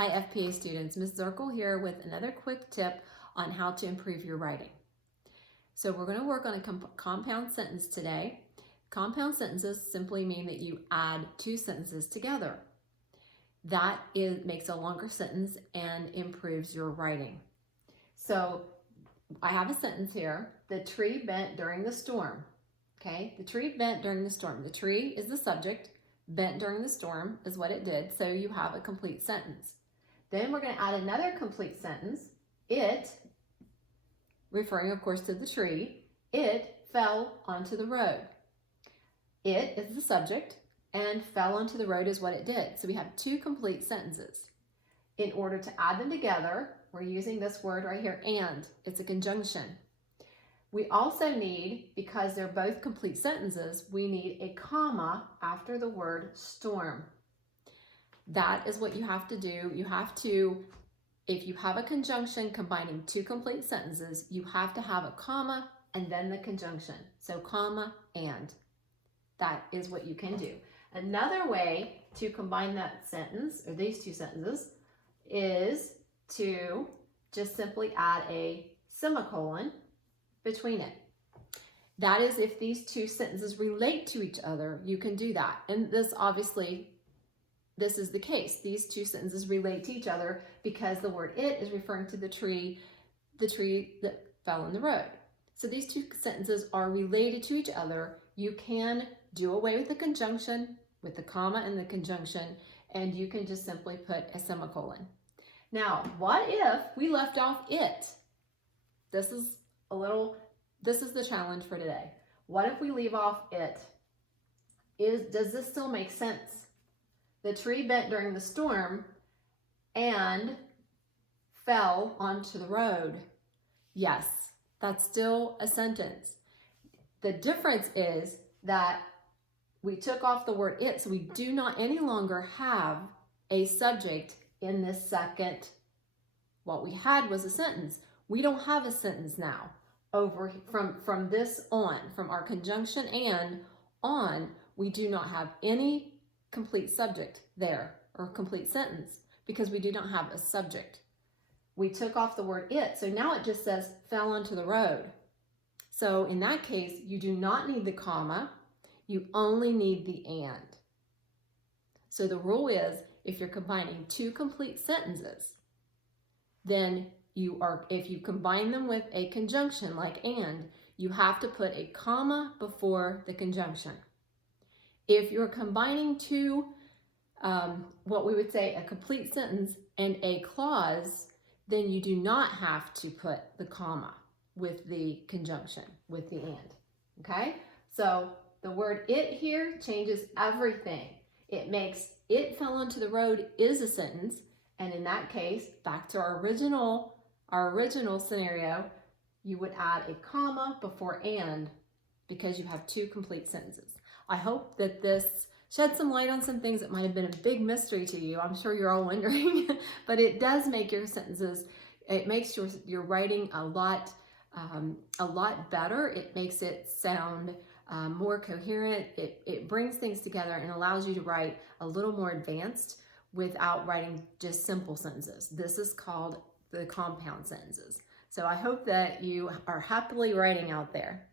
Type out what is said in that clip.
Hi FPA students, Ms. Zirkle here with another quick tip on how to improve your writing. So we're going to work on a compound sentence today. Compound sentences simply mean that you add two sentences together. That makes a longer sentence and improves your writing. So I have a sentence here. The tree bent during the storm. Okay, the tree bent during the storm. The tree is the subject. Bent during the storm is what it did. So you have a complete sentence. Then we're going to add another complete sentence. It, referring of course to the tree, it fell onto the road. It is the subject and fell onto the road is what it did. So we have two complete sentences. In order to add them together, we're using this word right here, and. It's a conjunction. We also need, because they're both complete sentences, we need a comma after the word storm. That is what you have to do. You have to, if you have a conjunction combining two complete sentences, you have to have a comma and then the conjunction. So comma and. That is what you can do. Another way to combine that sentence, or these two sentences, is to just simply add a semicolon between it. That is, if these two sentences relate to each other, you can do that. And this obviously, this is the case. These two sentences relate to each other because the word it is referring to the tree that fell in the road. So these two sentences are related to each other. You can do away with the conjunction, with the comma and the conjunction, and you can just simply put a semicolon. Now, what if we left off it? This is the challenge for today. What if we leave off it? Does this still make sense? The tree bent during the storm and fell onto the road. Yes, that's still a sentence. The difference is that we took off the word it, so we do not any longer have a subject in this second. What we had was a sentence. We don't have a sentence now. From this on, from our conjunction and on, we do not have any complete subject there or complete sentence because we do not have a subject. We took off the word it, so now it just says fell onto the road. So in that case, you do not need the comma, you only need the and. So the rule is, if you're combining two complete sentences, then if you combine them with a conjunction like and, you have to put a comma before the conjunction. If you're combining two, what we would say a complete sentence and a clause, then you do not have to put the comma with the conjunction, with the and, okay? So the word it here changes everything. It makes it fell onto the road is a sentence, and in that case, back to our original scenario, you would add a comma before and because you have two complete sentences. I hope that this shed some light on some things that might have been a big mystery to you. I'm sure you're all wondering, but it does make your sentences, it makes your writing a lot better. It makes it sound more coherent. It brings things together and allows you to write a little more advanced without writing just simple sentences. This is called the compound sentences. So I hope that you are happily writing out there.